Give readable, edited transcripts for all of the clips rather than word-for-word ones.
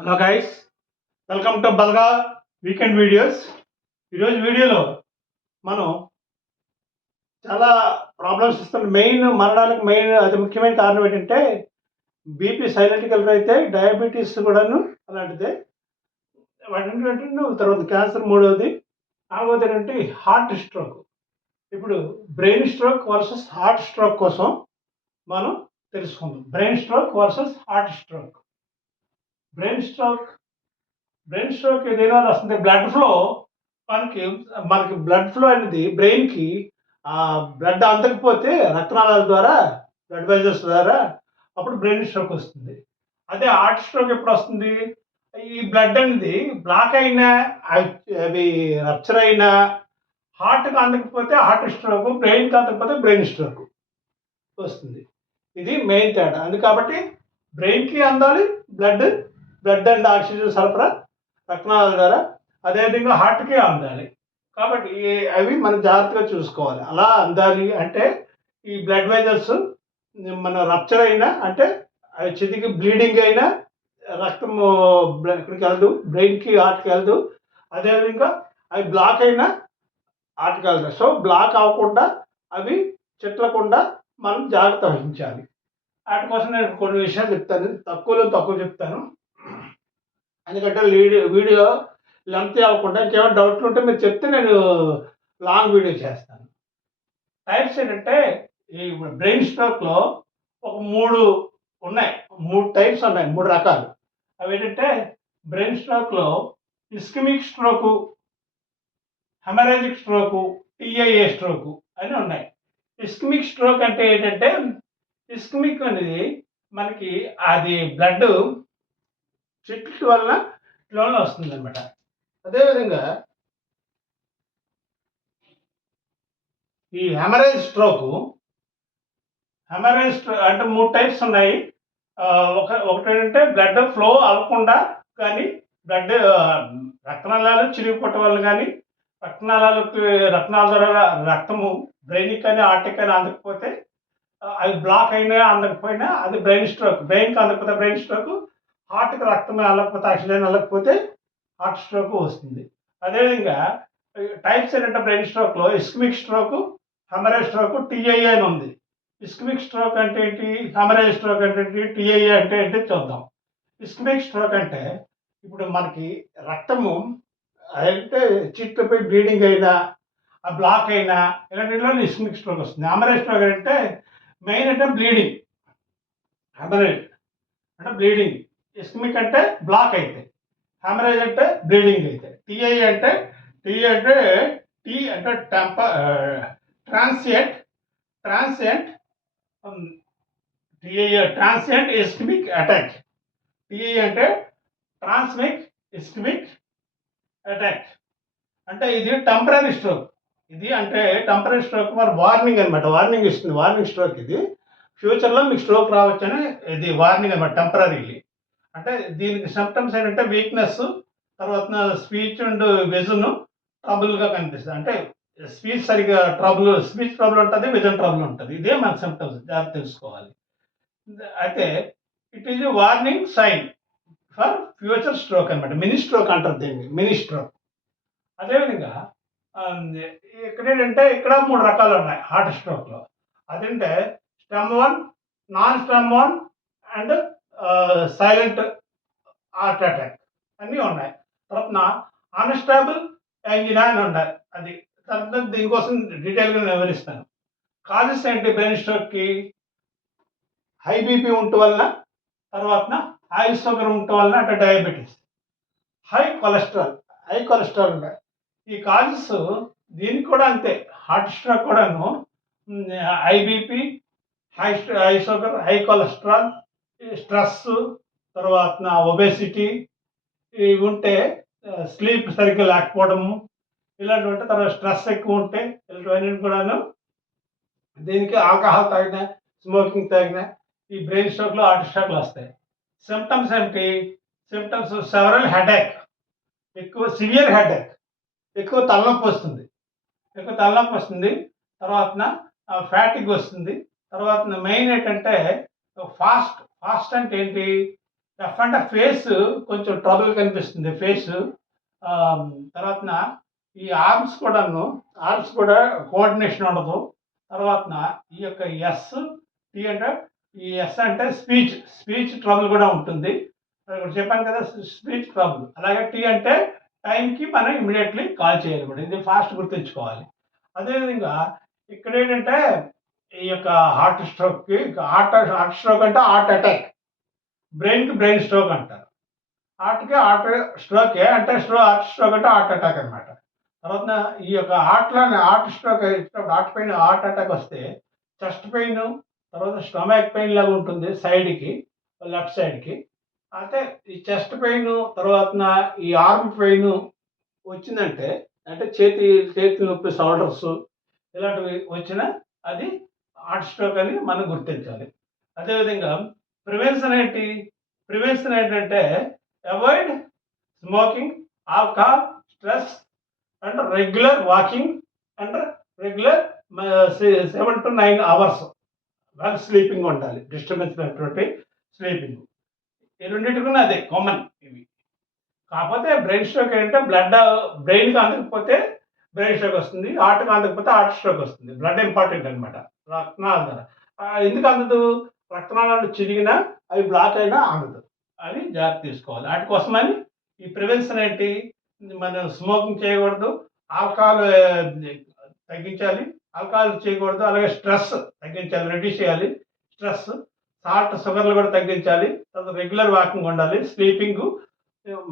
Hello guys, welcome to బల్గా weekend videos. ఈరోజు వీడియోలో మనం చాలా ప్రాబ్లమ్స్ ఇస్తున్న మెయిన్ మరణాలకు అతి ముఖ్యమైన కారణం ఏంటంటే బీపీ సైలెంట్ కిల్లర్ అయితే డయాబెటీస్ కూడాను అలాంటిదే. వాటి తర్వాత క్యాన్సర్ మూడవది, నాలుగవది ఏంటంటే హార్ట్ స్ట్రోక్. ఇప్పుడు brain stroke versus heart stroke కోసం మనం తెలుసుకుందాం. Brain stroke versus heart stroke. Brain stroke brain stroke దేనివల్ల వస్తుంది? బ్లడ్ ఫ్లో మనకి మనకి బ్లడ్ ఫ్లో అనేది బ్రెయిన్కి బ్లడ్ అందకపోతే రక్తనాళాల ద్వారా, బ్లడ్ వెజల్స్ ద్వారా అప్పుడు బ్రెయిన్ స్ట్రోక్ వస్తుంది. అదే హార్ట్ స్ట్రోక్ ఎప్పుడు వస్తుంది? ఈ బ్లడ్ అనేది బ్లాక్ అయినా, అవి రప్చర్ అయినా హార్ట్కి అందకపోతే హార్ట్ స్ట్రోక్, బ్రెయిన్కి అందకపోతే బ్రెయిన్ స్ట్రోక్ వస్తుంది. ఇది మెయిన్ తేడా. అది కాబట్టి బ్రెయిన్కి అందాలి బ్లడ్, బ్లడ్ అండ్ ఆక్సిజన్ సరఫరా రక్తనాళాల ద్వారా, అదేవిధంగా హార్ట్కి అందాలి. కాబట్టి అవి మనం జాగ్రత్తగా చూసుకోవాలి. అలా అందాలి అంటే ఈ బ్లడ్ వెజల్స్ మన రప్చర్ అయినా, అంటే అవి చితికి బ్లీడింగ్ అయినా రక్తము ఇక్కడికి వెళ్ళదు, బ్రెయిన్కి హార్ట్కి వెళ్ళదు. అదేవిధంగా అవి బ్లాక్ అయినా హార్ట్కి వెళ్ళదు. సో బ్లాక్ అవ్వకుండా, అవి చిట్లకుండా మనం జాగ్రత్త వహించాలి. వాటి కోసం నేను కొన్ని విషయాలు చెప్తాను, తక్కువ చెప్తాను. ఎందుకంటే వీడియో లెంత్ అవ్వకుండా. ఇంకేమైనా డౌట్లు ఉంటే మీరు చెప్తే నేను లాంగ్ వీడియో చేస్తాను. టైప్స్ ఏంటంటే ఈ బ్రెయిన్ స్ట్రోక్లో ఒక ఉన్నాయి, 3 టైప్స్ ఉన్నాయి, 3 రకాలు. అవి ఏంటంటే బ్రెయిన్ స్ట్రోక్లో ischemic stroke, hemorrhagic stroke, TIA stroke అని ఉన్నాయి. ఇస్కిమిక్ స్ట్రోక్ అంటే ఏంటంటే, ఇస్కిమిక్ అనేది మనకి అది బ్లడ్ చెట్ల వలన లోన్ వస్తుంది అనమాట. అదేవిధంగా ఈ హెమరేజ్ అంటే 3 టైప్స్ ఉన్నాయి. ఒకటేంటంటే బ్లడ్ ఫ్లో అవ్వకుండా కానీ, బ్లడ్ రక్తనాళాలు చిరిగిపోవటం వల్ల కానీ, రక్తనాళాల ద్వారా రక్తము బ్రెయిన్కి కానీ హార్ట్కి కానీ అందకపోతే, అవి బ్లాక్ అయినా అందకపోయినా అది బ్రెయిన్ స్ట్రోక్. బ్రెయిన్కి అందకపోతే బ్రెయిన్ స్ట్రోక్, హార్ట్కి రక్తం వెళ్ళకపోతే, ఆక్సిజన్ వెళ్ళకపోతే హార్ట్ స్ట్రోక్ వస్తుంది. అదేవిధంగా టైప్స్ ఏంటంటే బ్రెయిన్ స్ట్రోక్లో ischemic stroke, hemorrhage stroke, TIA అని ఉంది. ఇస్కిమిక్ స్ట్రోక్ అంటే ఏంటి, హెమరేజ్ స్ట్రోక్ అంటే ఏంటి, టీఐఏ అంటే ఏంటి చూద్దాం. ఇస్కిమిక్ స్ట్రోక్ అంటే ఇప్పుడు మనకి రక్తము అంటే చిట్లపై బ్లీడింగ్ అయినా, ఆ బ్లాక్ అయినా, ఇలాంటిలో ఇస్కిమిక్ స్ట్రోక్ వస్తుంది. హెమరేజ్ స్ట్రోక్ అంటే మెయిన్ అంటే బ్లీడింగ్. హెమరేజ్ అంటే బ్లీడింగ్, ఇస్కిమిక్ అంటే బ్లాక్ అయితే, హెమరేజ్ అంటే బ్లీడింగ్ అయితే. టీఐఏ అంటే టీ అంటే transient transient ischaemic attack. TI అంటే ట్రాన్స్మిక్ ఇస్కిమిక్ అటాక్. అంటే ఇది టెంపరీ స్ట్రోక్. ఇది అంటే టెంపరీ స్ట్రోక్ మరి వార్నింగ్ అనమాట, వార్నింగ్ ఇస్తుంది. వార్నింగ్ స్ట్రోక్ ఇది. ఫ్యూచర్లో మీకు స్ట్రోక్ రావచ్చని ఇది వార్నింగ్ అనమాట, టెంపరీలీ. అంటే దీనికి సిమ్టమ్స్ ఏంటంటే వీక్నెస్, తర్వాత స్పీచ్ అండ్ విజన్ ట్రబుల్గా కనిపిస్తుంది. అంటే స్పీచ్ ట్రబుల్ ఉంటుంది, విజన్ ట్రబుల్ ఉంటుంది. ఇదే మన సిమ్టమ్స్, జాగ్రత్త తెలుసుకోవాలి. అయితే it is warning sign for future stroke అనమాట. మినీ స్ట్రోక్ అంటారు దీన్ని, మినీ స్ట్రోక్. అదేవిధంగా ఇక్కడ ఏంటంటే ఇక్కడ 3 రకాలు ఉన్నాయి హార్ట్ స్ట్రోక్లో. అదంటే stem 1, non stem 1 and silent heart attack అన్నీ ఉన్నాయి. తర్వాత అన్స్టేబుల్ యాంజినా అని ఉన్నాయి. అది తర్వాత దీనికోసం డీటెయిల్గా నేను వివరిస్తాను. కాజెస్ ఏంటి బ్రెయిన్ స్ట్రోక్కి? హై బీపీ ఉండటం వలన, తర్వాత హై షుగర్ ఉండటం వలన, అంటే డయాబెటీస్, హై కొలెస్ట్రాల్ ఉన్నాయి. ఈ కాజెస్ దీనికి కూడా అంతే. హార్ట్ స్ట్రోక్ కూడాను high BP, high sugar, high cholesterol, stress, తర్వాత ఒబేసిటీ ఇవి ఉంటే, స్లీప్ సరిగ్గా లేకపోవడము ఇలాంటివి ఉంటే, తర్వాత స్ట్రెస్ ఎక్కువ ఉంటే ఇలాంటివన్నీ కూడాను దీనికి ఆల్కహాల్ తాగినా, స్మోకింగ్ తాగినా ఈ బ్రెయిన్ స్ట్రోక్లో, హార్ట్ స్ట్రోక్లో వస్తాయి. సిమ్టమ్స్ ఏంటి? Symptoms several headache, severe headache, ఎక్కువ తలనొప్పి వస్తుంది. తర్వాత ఫ్యాటిక్ వస్తుంది. తర్వాత మెయిన్ ఏంటంటే ఫాస్ట్ అంటే ఏంటి? ఎఫ్ అంటే ఫేస్ కొంచెం ట్రబుల్ కనిపిస్తుంది ఫేస్. తర్వాతన ఈ ఆర్మ్స్ కూడా కోఆర్డినేషన్ ఉండదు. తర్వాతన ఈ యొక్క ఎస్, టీ అంటే ఈ ఎస్ అంటే స్పీచ్ ట్రబుల్ కూడా ఉంటుంది. ఇప్పుడు చెప్పాను కదా స్పీచ్ ట్రబుల్. అలాగే టీ అంటే టైంకి మనం ఇమ్మీడియట్లీ కాల్ చేయాలన్నమాట. ఇది ఫాస్ట్ గుర్తుంచుకోవాలి. అదేవిధంగా ఇక్కడ ఏంటంటే ఈ యొక్క హార్ట్ స్ట్రోక్ అంటే హార్ట్ అటాక్, బ్రెయిన్కి బ్రెయిన్ స్ట్రోక్ అంటారు. హార్ట్ స్ట్రోకే అంటే హార్ట్ స్ట్రోక్ అంటే హార్ట్ అటాక్ అనమాట. తర్వాత ఈ యొక్క హార్ట్ స్ట్రోక్ ఇచ్చినప్పుడు హార్ట్ అటాక్ వస్తే చెస్ట్ పెయిన్, తర్వాత స్టమక్ పెయిన్ లాగా ఉంటుంది సైడ్కి, లెఫ్ట్ సైడ్కి. అయితే ఈ చెస్ట్ పెయిన్ తర్వాత ఈ ఆర్మ్ పెయిన్ వచ్చిందంటే, అంటే చేతి నొప్పి, షోల్డర్స్ ఇలాంటివి వచ్చినా అది హార్ట్ స్ట్రోక్ అని మనం గుర్తించాలి. అదేవిధంగా ప్రివెన్షన్ ఏంటంటే avoid smoking, alcohol, stress and regular walking and regular 7 to 9 hours well sleeping ఉండాలి. డిస్టర్బెన్స్ లేనటువంటి స్లీపింగ్. ఈ రెండింటికన్నా అదే కామన్ ఇవి. కాకపోతే బ్రెయిన్ స్ట్రోక్ ఏంటంటే బ్రెయిన్కి అందకపోతే బ్రెయిన్ స్ట్రోక్ వస్తుంది, హార్ట్కి అందకపోతే హార్ట్ స్ట్రోక్ వస్తుంది. బ్లడ్ ఇంపార్టెంట్ అనమాట. రక్తనాళాల ద్వారా ఎందుకు అందదు, రక్తనాళాలు చిరిగినా అవి బ్లాక్ అయినా అందదు. అది జాగ్రత్త తీసుకోవాలి. వాటి కోసమని ఈ ప్రివెన్షన్ ఏంటి, మనం స్మోకింగ్ చేయకూడదు, ఆల్కహాల్ తగ్గించాలి, ఆల్కహాల్ చేయకూడదు, అలాగే స్ట్రెస్ తగ్గించాలి, రెడ్యూస్ చేయాలి స్ట్రెస్, షుగర్లు కూడా తగ్గించాలి, తర్వాత రెగ్యులర్ వాకింగ్ ఉండాలి,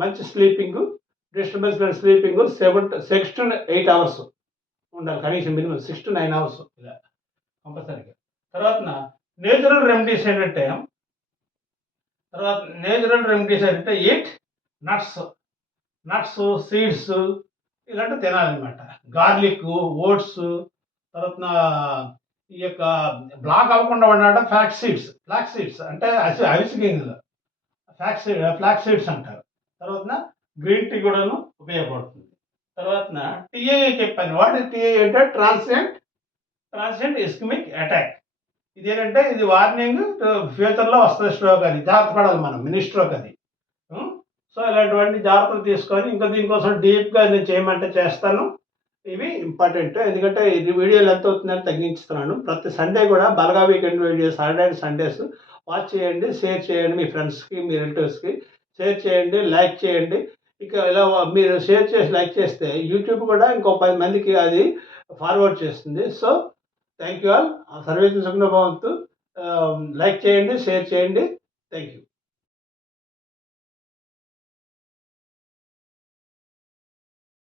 మంచి స్లీపింగ్, డిస్టర్బెన్స్ లేని స్లీపింగ్ 6 to 8 అవర్స్ ఉండాలి, కనీసం మినిమం 6 to 9 అవర్స్ ఇలా కంపల్సరీగా. తర్వాత నేచురల్ రెమెడీస్ ఏంటంటే ఈట్ నట్స్, సీడ్స్ ఇలాంటివి తినాలన్నమాట. గార్లిక్, ఓట్స్, తర్వాత ఈ యొక్క బ్లాక్ అవ్వకుండా ఉండడం ఫ్లాక్స్ సీడ్స్ అంటే అవిసె గింజలు, ఫ్లాక్స్ సీడ్స్ అంటారు. తర్వాత గ్రీన్ టీ కూడాను ఉపయోగపడుతుంది. తర్వాత టీఏఏ చెప్పాను. టీఏ అంటే ట్రాన్సియంట్ ఇస్కెమిక్ అటాక్. ఇదేంటంటే ఇది వార్నింగ్, ఫ్యూచర్లో వస్తుంది స్ట్రోక్, అది జాగ్రత్త పడాలి మనం, మినీ స్ట్రోక్ అది. సో ఇలాంటివన్నీ జాగ్రత్తలు తీసుకొని ఇంకా దీనికోసం డీప్గా నేను చేయమంటే చేస్తాను. ఇవి ఇంపార్టెంట్, ఎందుకంటే ఇది వీడియోలు ఎంత అవుతుందని తగ్గించుతున్నాను. ప్రతి సండే కూడా Balaga weekend videos, Saturday and Sundays watch చేయండి, షేర్ చేయండి, మీ ఫ్రెండ్స్కి, మీ రిలేటివ్స్కి షేర్ చేయండి, లైక్ చేయండి. ఇక ఇలా మీరు షేర్ చేసి లైక్ చేస్తే యూట్యూబ్ కూడా ఇంకో 10 మందికి అది ఫార్వర్డ్ చేస్తుంది. So thank you all. Survey సుఖినో భవంతు. లైక్ చేయండి, షేర్ చేయండి. Thank you.